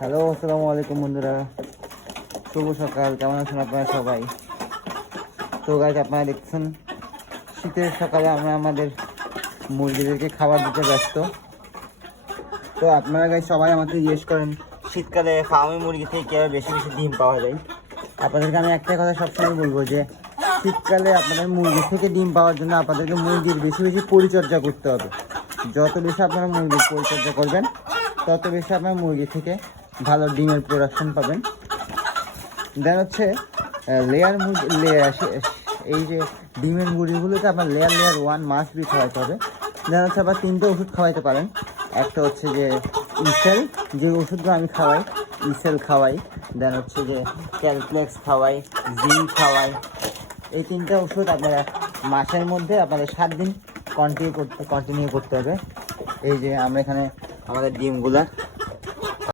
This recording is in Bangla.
হ্যালো, আসসালামু আলাইকুম বন্ধুরা। শুভ সকাল। কেমন আছেন আপনারা সবাই? তো গাইজ, আপনারা দেখছেন শীতের সকালে আমরা আমাদের মুরগিদেরকে খাবার দিতে ব্যস্ত। তো আপনারা গাইজ সবাই আমাকে জিজ্ঞেস করেন শীতকালে ফার্মে মুরগি থেকে কীভাবে বেশি বেশি ডিম পাওয়া যায়। আপনাদেরকে আমি একটাই কথা সবসময় বলবো যে শীতকালে আপনাদের মুরগি থেকে ডিম পাওয়ার জন্য আপনাদেরকে মুরগির বেশি বেশি পরিচর্যা করতে হবে। যত বেশি আপনারা মুরগির পরিচর্যা করবেন তত বেশি আপনার মুরগি থেকে ভালো ডিমের প্রোডাকশন পাবেন। দেন হচ্ছে লেয়ার মুরগি, এই যে ডিমের মুরগিগুলোকে আপনার লেয়ার 1 মাস বি খাওয়াইতে হবে। দেন হচ্ছে আবার 3টে ওষুধ খাওয়াইতে পারেন। একটা হচ্ছে যে ইসেল, যে ওষুধগুলো আমি খাওয়াই, ইসেল খাওয়াই। দেন হচ্ছে যে ক্যালপ্লেক্স খাওয়াই, জিঙ্ক খাওয়াই। এই 3টে ওষুধ আপনারা মাসের মধ্যে আপনাদের 7 দিন কন্টিনিউ করতে হবে। এই যে আমরা এখানে আমাদের ডিমগুলা